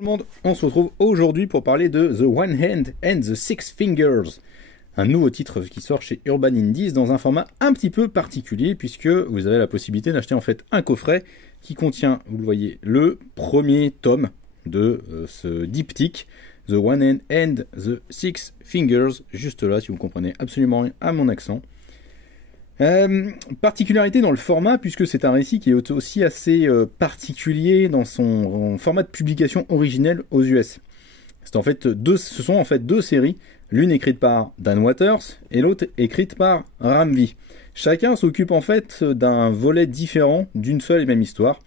Tout le monde, on se retrouve aujourd'hui pour parler de The One Hand and the Six Fingers, un nouveau titre qui sort chez Urban Indies dans un format un petit peu particulier puisque vous avez la possibilité d'acheter en fait un coffret qui contient, vous le voyez, le premier tome de ce diptyque, The One Hand and the Six Fingers, juste là si vous comprenez absolument rien à mon accent. Particularité dans le format, puisque c'est un récit qui est aussi assez particulier dans son format de publication originel aux US. Ce sont en fait deux séries, l'une écrite par Dan Watters et l'autre écrite par Ram V. Chacun s'occupe en fait d'un volet différent d'une seule et même histoire.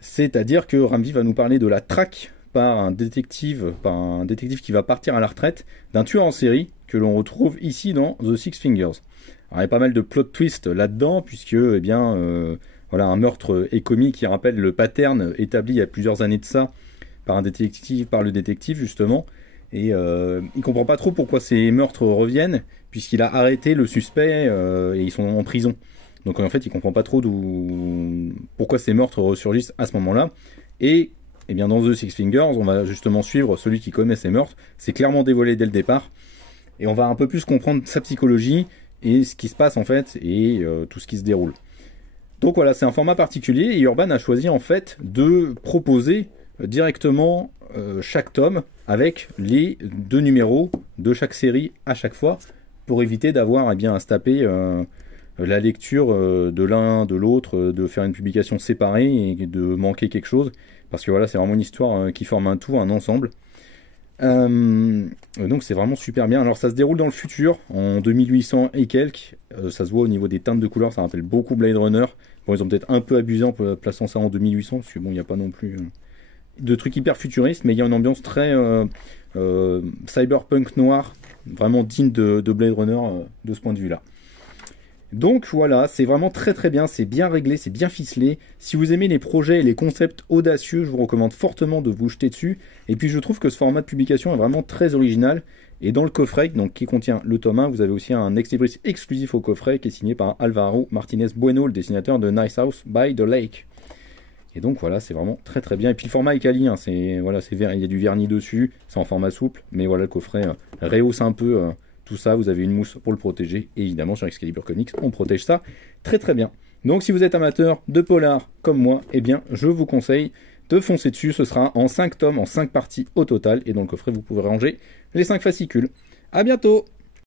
C'est-à-dire que Ram V va nous parler de la traque par un détective qui va partir à la retraite d'un tueur en série que l'on retrouve ici dans The Six Fingers. Alors, il y a pas mal de plot twists là-dedans, puisque voilà, un meurtre est commis qui rappelle le pattern établi il y a plusieurs années de ça par le détective justement, et il comprend pas trop pourquoi ces meurtres reviennent, puisqu'il a arrêté le suspect et ils sont en prison. Donc en fait, il comprend pas trop pourquoi ces meurtres ressurgissent à ce moment-là. Et bien dans The Six Fingers, on va justement suivre celui qui commet ces meurtres. C'est clairement dévoilé dès le départ, et on va un peu plus comprendre sa psychologie et ce qui se passe en fait, et tout ce qui se déroule. Donc voilà, c'est un format particulier, et Urban a choisi en fait de proposer directement chaque tome avec les deux numéros de chaque série à chaque fois, pour éviter d'avoir à se taper la lecture de l'un, de l'autre, de faire une publication séparée et de manquer quelque chose, parce que voilà, c'est vraiment une histoire qui forme un tout, un ensemble. Donc c'est vraiment super bien. Alors ça se déroule dans le futur, en 2800 et quelques. Ça se voit au niveau des teintes de couleurs, ça rappelle beaucoup Blade Runner. Bon, ils ont peut-être un peu abusé en plaçant ça en 2800, parce que bon, il n'y a pas non plus de trucs hyper futuristes, mais il y a une ambiance très cyberpunk noir, vraiment digne de Blade Runner de ce point de vue-là. Donc voilà, c'est vraiment très très bien, c'est bien réglé, c'est bien ficelé. Si vous aimez les projets et les concepts audacieux, je vous recommande fortement de vous jeter dessus. Et puis je trouve que ce format de publication est vraiment très original. Et dans le coffret, donc qui contient le tome 1, vous avez aussi un ex libris exclusif au coffret qui est signé par Alvaro Martinez Bueno, le dessinateur de Nice House by the Lake. Et donc voilà, c'est vraiment très très bien. Et puis le format est quali, hein, voilà, il y a du vernis dessus, c'est en format souple, mais voilà, le coffret rehausse un peu tout ça. Vous avez une mousse pour le protéger, et évidemment sur Excalibur Comics, on protège ça très très bien. Donc si vous êtes amateur de polar comme moi, eh bien je vous conseille de foncer dessus. Ce sera en 5 tomes, en 5 parties au total, et dans le coffret vous pouvez ranger les 5 fascicules. A bientôt!